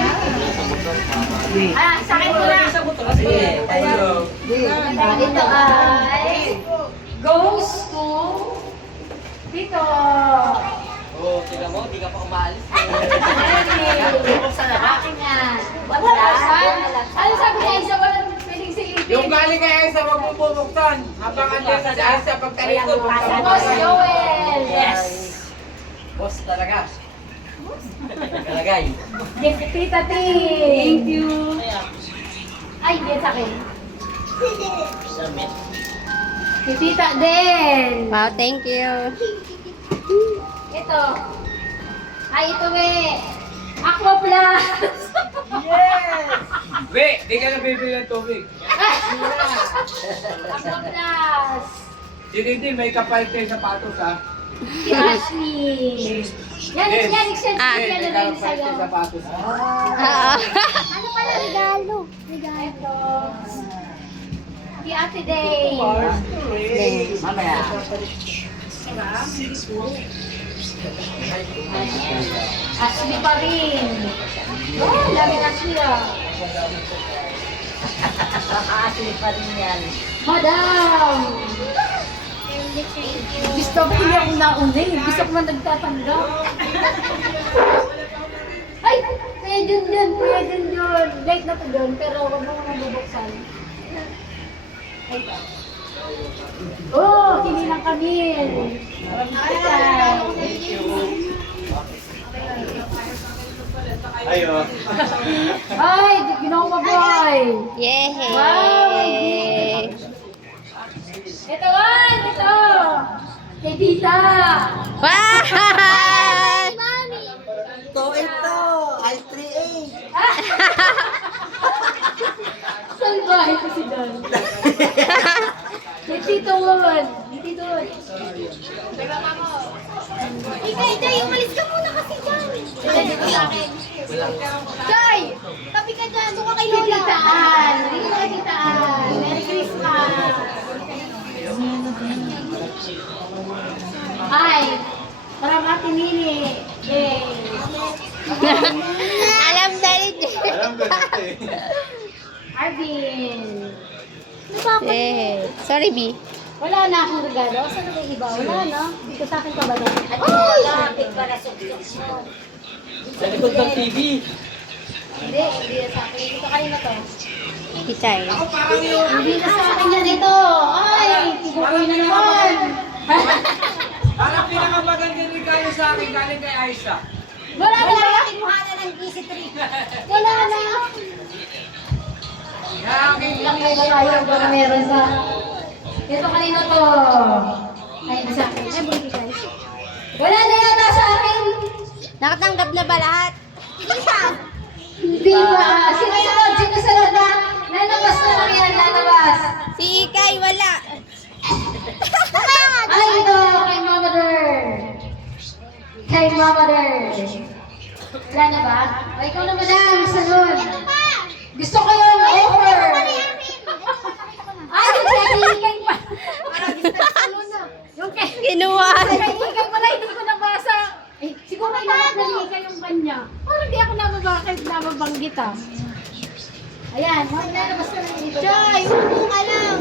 akin. Sa akin ko na. Ito ay goes to dito. Oh, tingnan mo, di ka pa umalis. Sa akin yan. Wala. Ano sabi niya isa walang pwedeng silipin? Yung galing kay Aisa, wag mong bubuksan. Habang andyan sa Aisa, pagtalikod. Boss Joel. Yes. Boss talaga. Kalagay. Tita T. Thank you. Ay, yan sa akin. Submit. Si Tita din. Wow, thank you. Ito. Ay, ito Aqua Plus. Yes! Wait, di ka na bibili ng tubig. Aqua Plus. Hindi, may kapalit kayo sapatos ha. Si Ashley. Yan, extend ko yan na rin sa'yo. Sapatos. Ano pala regalo? Ito. Si Ate Day. Mamaya. Ashley pa rin. Oh, lami Ashley ah. Asli pa rin yan. Madam! Gusto ko hindi ako nauna eh. Gusto ko na nagtatanggap. Ay! Pwede dun. Late na to dun, pero huwag mo naman bubuksan. Ay. Oh, hindi lang kami. Ayo. Ay, ginawa boy. Yay! Ito. Kay Tita. Wow! Ito. Ay, 3A. Salbahe ko si Don. Kay Tito Won. Ikaw, umalis ka muna kasi dyan. Joy! Tabi ka dyan, doon ka kay Kay Lola. Tita Ann. Dito kay Tita Ann. Merry Christmas. Hi. Parang Ate Nini. Yay. Alam na rin. Arvin. Yay. Sorry, B. Wala na akong regalo. Saan na iba? Wala na. Dito sa akin ka ba na? Kapit para suksok mo. Sa likod ng TV. Hindi na sa akin. Dito kanina to. Kitay. Hindi na sa akin yan ito. Ay, tigukoy na naman. Parang pinakamaganda rin kayo sa akin galing kay Aisa. Wala na. Kinuha na ng DC3. Wala na. Lang may tayo kung meron sa... Ito kanina to. Ay, sa akin. Ay, buti guys. Wala na yata sa akin. Nakatanggap na ba lahat? Hindi ba? Sinusunod na. Lalabas na lang yan, lalabas. Si Ikay, wala. Ay, ito, kay Mama Der. Kay Mama Der. Wala na ba? O, ikaw na madam, sunod. Gusto ko yung offer. Ay, yung kay Ikay pa. Yung kay Kinuha. Ikay pala, hindi ko nabasa. Eh, siguro inanak na ni Ikay yung kanya. Parang di ako nababanggit ah. Ayan, lalabas na lang dito. Joy, upo ka lang.